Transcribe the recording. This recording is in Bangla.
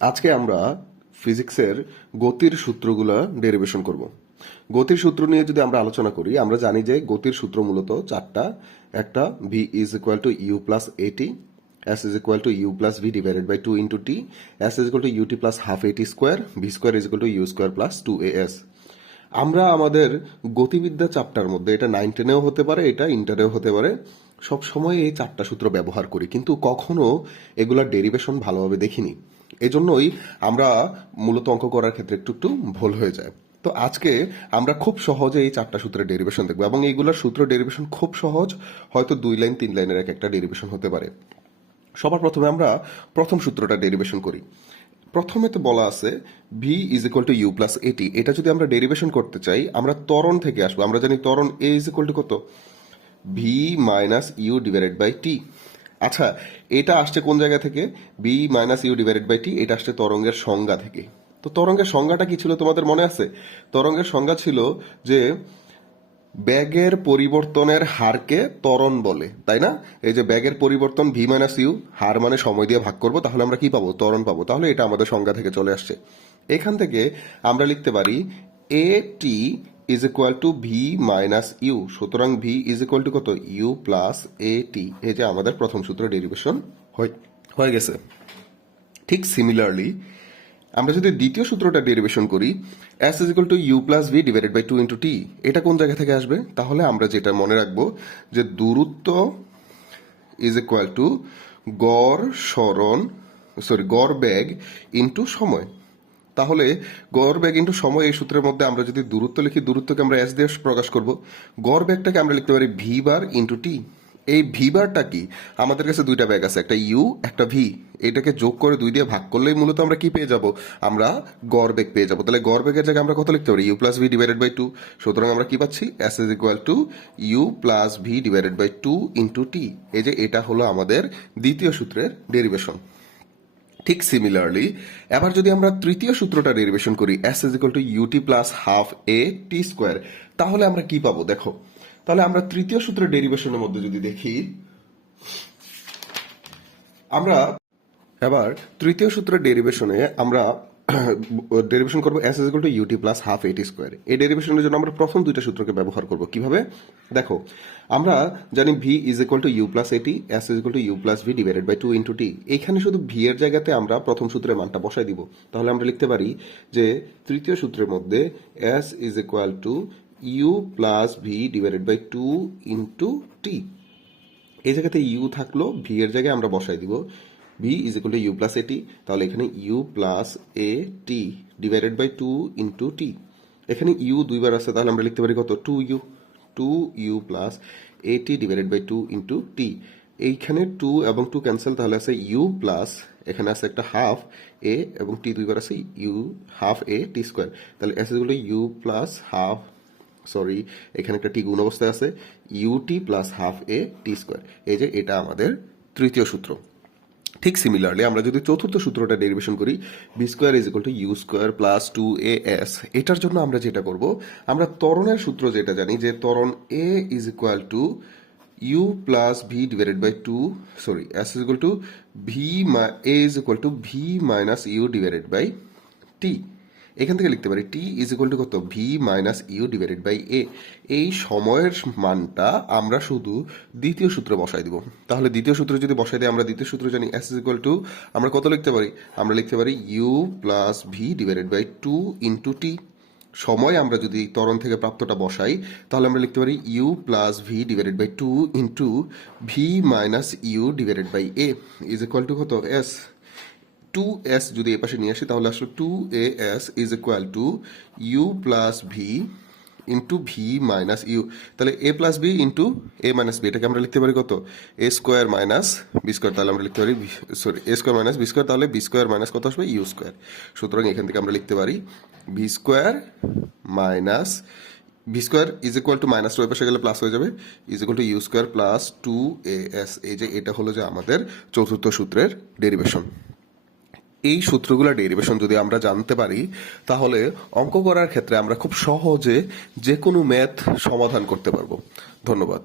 আজকে আমরা ফিজিক্সের গতির সূত্রগুলা ডেরিভেশন করব। গতির সূত্র নিয়ে যদি আমরা আলোচনা করি, আমরা জানি যে গতির সূত্র মূলত চারটা। একটা v is equal to u plus a t, s is equal to u plus v divided by two into t, s is equal to u t plus half a t square, v square is equal to u square plus two a s. আমরা আমাদের গতিবিদ্যা চ্যাপ্টার মধ্যে, এটা 9-10-এও হতে পারে, এটা ইন্টারেও হতে পারে, সব সময় এই চারটা সূত্র ব্যবহার করি, কিন্তু কখনো এগুলার ডেরিভেশন ভালোভাবে দেখিনি। এজন্যই আমরা মূলত অঙ্ক করার ক্ষেত্রে একটু একটু ভুল হয়ে যায়। তো আজকে আমরা খুব সহজে এই চারটা সূত্রের ডেরিভেশন দেখবো, এবং এইগুলোর সূত্র ডেরিভেশন খুব সহজ, হয়তো 2 লাইন 3 লাইনের এক একটা ডেরিভেশন হতে পারে। সবার প্রথমে আমরা প্রথম সূত্রটা ডেরিভেশন করি। প্রথমে তো বলা আছে v is equal to u plus a t. এটা যদি আমরা ডেরিভেশন করতে চাই, আমরা ত্বরণ থেকে আসবো। আমরা জানি ত্বরণ এ ইজ ইকুয়াল টু কত, v minus u divided by t. আচ্ছা, এটা আসছে কোন জায়গা থেকে? V minus u divided by t. এটা আসছে তরঙ্গের সংজ্ঞা থেকে। তো তরঙ্গের সংজ্ঞাটা কি ছিল তোমাদের মনে আছে? তরঙ্গের সংজ্ঞা ছিল যে ব্যাগের পরিবর্তনের হারকে ত্বরণ বলে, তাই না? এই যে ব্যাগের পরিবর্তন ভি মাইনাস ইউ, হার মানে সময় দিয়ে ভাগ করবো, তাহলে আমরা কি পাবো? ত্বরণ পাবো। তাহলে এটা আমাদের সংজ্ঞা থেকে চলে আসছে। এখান থেকে আমরা লিখতে পারি a t is equal to v minus u. সুতরাং ভি ইজ ইকুয়াল টু কত? U plus a t. এই যে আমাদের প্রথম সূত্র ডেরিভেশন হয়ে গেছে। ঠিক সিমিলারলি আমরা যদি দ্বিতীয় সূত্রটা ডেরিভেশন করি, s is equal to u plus v divided by two into t. এটা কোন জায়গা থেকে আসবে? তাহলে আমরা যেটা মনে রাখবো যে দূরত্ব ইজ ইকুয়াল টু গড় বেগ ইন্টু সময়। তাহলে গড় বেগ ইন্টু সময়, এই সূত্রের মধ্যে আমরা যদি দূরত্ব লিখি, দূরত্বকে আমরা এস দিয়ে প্রকাশ করব। গড় বেগটাকে আমরা লিখতে পারি ভি বার ইন্টু টি। এই ভি বারটা কি? আমাদের কাছে দুইটা ব্যাগ আছে, একটা ইউ একটা ভি। এটাকে যোগ করে 2 দিয়ে ভাগ করলেই মূলত আমরা কি পেয়ে যাব? আমরা গড় বেগ পেয়ে যাব। তাহলে গড় বেগের জায়গায় আমরা কত লিখতে পারি? U plus v divided by two. সুতরাং আমরা কি পাচ্ছি? S is equal to u plus v divided by two into t. এই যে এটা হলো আমাদের দ্বিতীয় সূত্রের ডেরিভেশন। ঠিক সিমিলারলি এবার যদি আমরা তৃতীয় সূত্রটা ডেরিভেশন করি, s is equal to u t plus half a t square, তাহলে আমরা কি পাবো? দেখো, তাহলে আমরা তৃতীয় সূত্রের ডেরিভেশনের মধ্যে যদি দেখি, আমরা এবার তৃতীয় সূত্রের ডেরিভেশনে আমরা ডেরিভেশন করবো s is equal to u t plus half a t square. এই ডেরিভেশনের জন্য আমরা প্রথম দুইটা সূত্রকে ব্যবহার করব। কিভাবে? দেখো, আমরা জানি v is equal to u plus a t, s is equal to u plus v divided by two into t. এইখানে শুধু ভি এর জায়গাতে আমরা প্রথম সূত্রের মানটা বসাই দিব। তাহলে আমরা লিখতে পারি যে তৃতীয় সূত্রের মধ্যে s is equal to u plus v divided by two into t. এই জায়গাতে ইউ থাকলো, ভি এর জায়গায় আমরা বসাই দিব v is equal to u plus a t. তাহলে এখানে u plus a t divided by two into t. এখানে ইউ দুইবার আছে, তাহলে আমরা লিখতে পারি কত? Two u plus a t divided by two into t. এইখানে টু এবং টু ক্যান্সেল, তাহলে আছে ইউ প্লাস, এখানে আছে একটা হাফ এ এবং টি দুইবার আছে, u half a t square. তাহলে s is equal to u plus half, sorry এখানে একটা টি গুণ অবস্থায় আছে, u t plus half a t square. এই যে এটা আমাদের তৃতীয় সূত্র। ঠিক সিমিলারলি আমরা যদি চতুর্থ সূত্রটা ডেরিভেশন করি, v square is equal to u square plus two a s. এটার জন্য আমরা যেটা করব, আমরা ত্বরণের সূত্র যেটা জানি যে ত্বরণ a is equal to u plus v divided by two, sorry s is equal to v, a is equal to v minus u divided by t. এখান থেকে লিখতে পারি টি ইজ ইকুয়াল টু কত? V minus u divided by a. এই সময়ের মানটা আমরা শুধু দ্বিতীয় সূত্রে বসাই দিব। তাহলে দ্বিতীয় সূত্রে যদি বসাই দিই, আমরা দ্বিতীয় সূত্র জানি এস ইজ ইকুয়াল টু, আমরা কত লিখতে পারি? আমরা লিখতে পারি u plus v divided by two into t. সময় আমরা যদি ত্বরণ থেকে প্রাপ্তটা বসাই, তাহলে আমরা লিখতে পারি u plus v divided by two into v minus u divided by a is equal to কত? এস। টু এস যদি এ পাশে নিয়ে আসি, তাহলে আসলে two a s is equal to u plus v into v minus u. তাহলে a plus b into a minus b, এটাকে আমরা লিখতে পারি কত? A square minus B square. তাহলে আমরা লিখতে পারি, sorry a square minus B square, তাহলে বি স্কোয়ার মাইনাস কত আসবে? U square. সুতরাং এখান থেকে আমরা লিখতে পারি v square minus, B square is equal to minus, ওই পাশে গেলে প্লাস হয়ে যাবে, is equal to u square plus two a s. এই যে এটা হলো যে আমাদের চতুর্থ সূত্রের ডেরিভেশন। এই সূত্রগুলো ডেরিভেশন যদি আমরা জানতে পারি, তাহলে অঙ্ক করার ক্ষেত্রে আমরা খুব সহজে যে কোনো ম্যাথ সমাধান করতে পারবো। ধন্যবাদ।